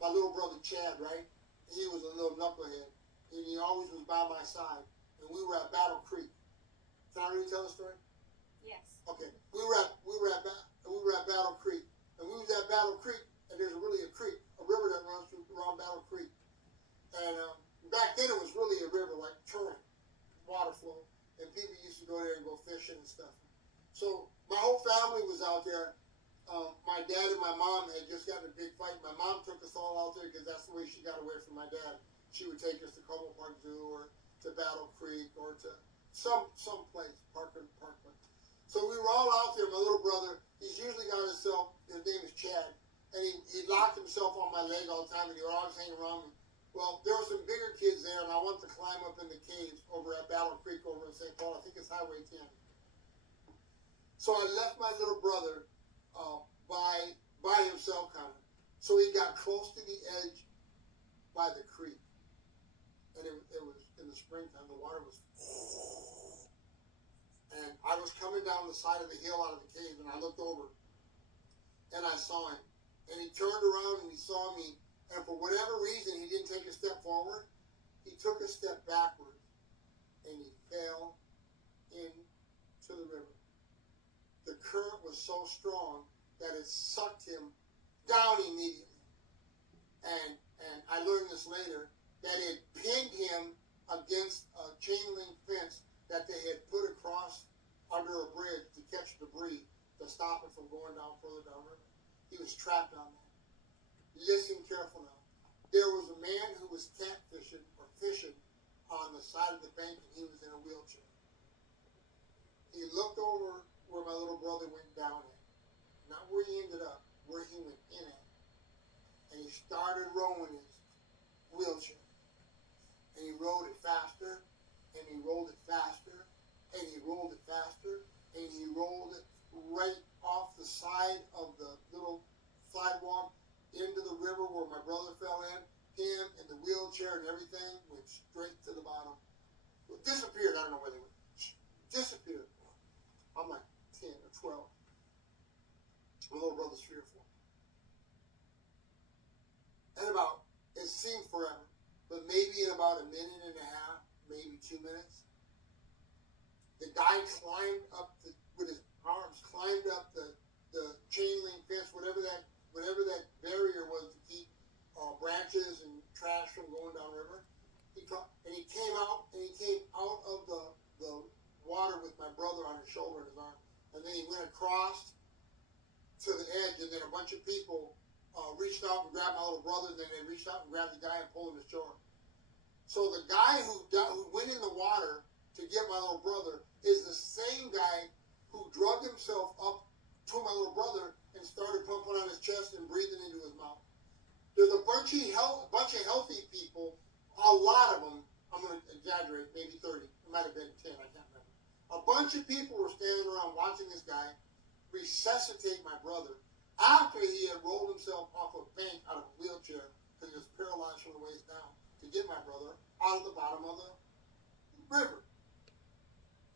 my little brother Chad, right? He was a little knucklehead, and he always was by my side. And we were at Battle Creek. Can I really tell the story? Yes. Okay. We were at Battle Creek, and we was at Battle Creek, and there's really a creek, a river that runs through around Battle Creek. And back then it was really a river, like current water flow, and people used to go there and go fishing and stuff. So my whole family was out there. My dad and my mom had just gotten a big fight. My mom took us all out there because that's the way she got away from my dad. She would take us to Como Park Zoo or to Battle Creek or to some place, Parkland. So we were all out there. My little brother, he's usually got himself. His name is Chad, and he locked himself on my leg all the time, and he would always hang around me. Well, there were some bigger kids there, and I wanted to climb up in the caves over at Battle Creek over in St. Paul. I think it's Highway 10. So I left my little brother by himself, kind of. So he got close to the edge by the creek, and it was in the springtime. The water was, and I was coming down the side of the hill out of the cave, and I looked over, and I saw him, and he turned around and he saw me, and for whatever reason, he didn't take a step forward. He took a step backward, and he fell into the river. The current was so strong that it sucked him down immediately. And I learned this later, that it pinned him against a chain link fence that they had put across under a bridge to catch debris to stop it from going down further downriver. He was trapped on that. Listen careful now. There was a man who was catfishing or fishing on the side of the bank, and he was in a wheelchair. He looked over where my little brother went down at. Not where he ended up, where he went in at. And he started rowing his wheelchair. And he rowed it faster, and he rolled it faster, and he rolled it faster, and he rolled it right off the side of the little sidewalk into the river where my brother fell in. Him and the wheelchair and everything went straight to the bottom. Disappeared. I don't know where they went. Disappeared. I'm like 10 or 12. My little brother's 3 or 4. And it seemed forever, but maybe in about a minute and a half, maybe 2 minutes, the guy climbed up with his arms, climbed up the chain link fence, whatever that barrier was to keep branches and trash from going downriver. He came out of the water with my brother on his shoulder and his arm, and then he went across to the edge, and then a bunch of people reached out and grabbed my little brother, and then they reached out and grabbed the guy and pulled him ashore. So the guy who went in the water to get my little brother is the same guy who drug himself up to my little brother and started pumping on his chest and breathing into his mouth. There's a bunch of healthy people, a lot of them, I'm going to exaggerate, maybe 30, it might have been 10, I can't remember. A bunch of people were standing around watching this guy resuscitate my brother after he had rolled himself off a bank out of a wheelchair because he was paralyzed from the waist down to get my brother out of the bottom of the river.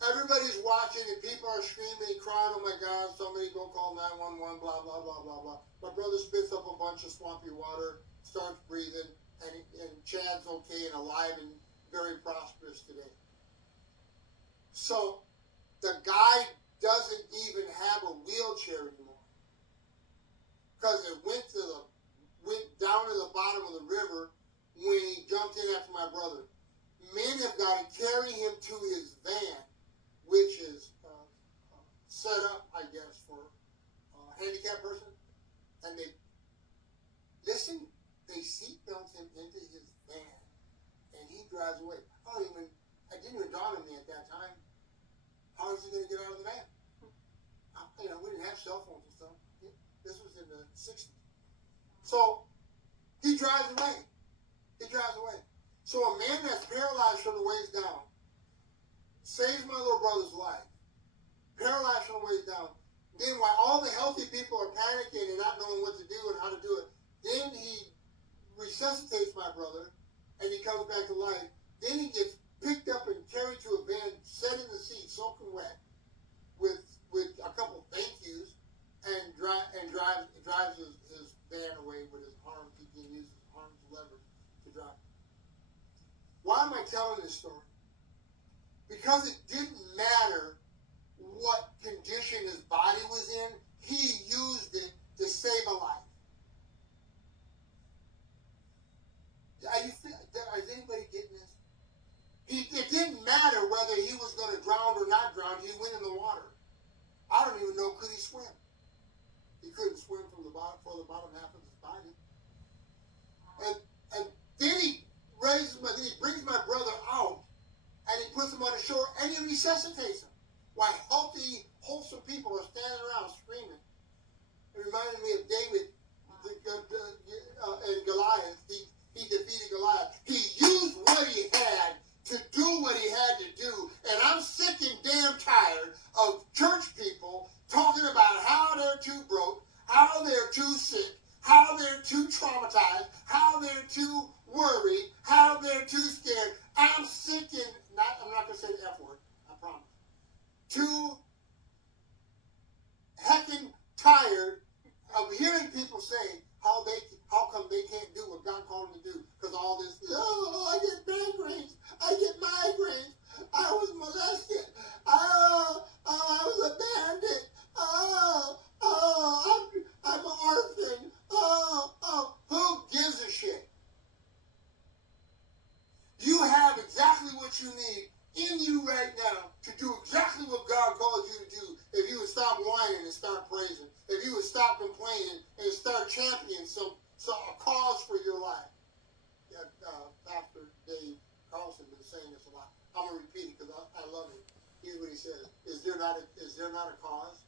Everybody's watching and people are screaming and crying, oh my God, somebody go call 911, blah, blah, blah, blah, blah. My brother spits up a bunch of swampy water, starts breathing, and Chad's okay and alive and very prosperous today. So the guy doesn't even have a wheelchair anymore because it went down to the bottom of the river when he jumped in after my brother. Men have got to carry him to his van, which is set up, I guess, for a handicapped person, and they seatbelt him into his van, and he drives away. It didn't even dawn on me at that time. How is he going to get out of the van? We didn't have cell phones and stuff. This was in the 60s. So he drives away. So a man that's paralyzed from the waist down saves my little brother's life. Paralyzed from the waist down. Then while all the healthy people are panicking and not knowing what to do and how to do it, then he resuscitates my brother and he comes back to life. Then he gets picked up and carried to a van, set in the seat, soaking wet, with a couple thank yous, and drives his van away with his arm. He can use his Why am I telling this story? Because it didn't matter what condition his body was in, he used it to save a life. Is anybody getting this? It didn't matter whether he was going to drown or not drown. He went in the water. I don't even know, could he swim? He couldn't swim for the bottom half of his body. And then he brings my brother out, and he puts him on the shore, and he resuscitates him. While healthy, wholesome people are standing around screaming. It reminded me of David and Goliath. He defeated Goliath. He used what he had to do what he had to do. And I'm sick and damn tired of church people talking about how they're too broke, how they're too sick, how they're too traumatized, how they're too worried, how they're too scared. I'm sick and I'm not going to say the F word, I promise. Too heckin' tired of hearing people say how come they can't do what God called them to do, because all this, I get migraines, I was molested, I was abandoned, I'm an orphan, who gives a shit? You have exactly what you need in you right now to do exactly what God called you to do if you would stop whining and start praising, if you would stop complaining and start championing a cause for your life. Yeah, Pastor Dave Carlson has been saying this a lot. I'm going to repeat it because I love it. Here's what he says. Is there not a cause?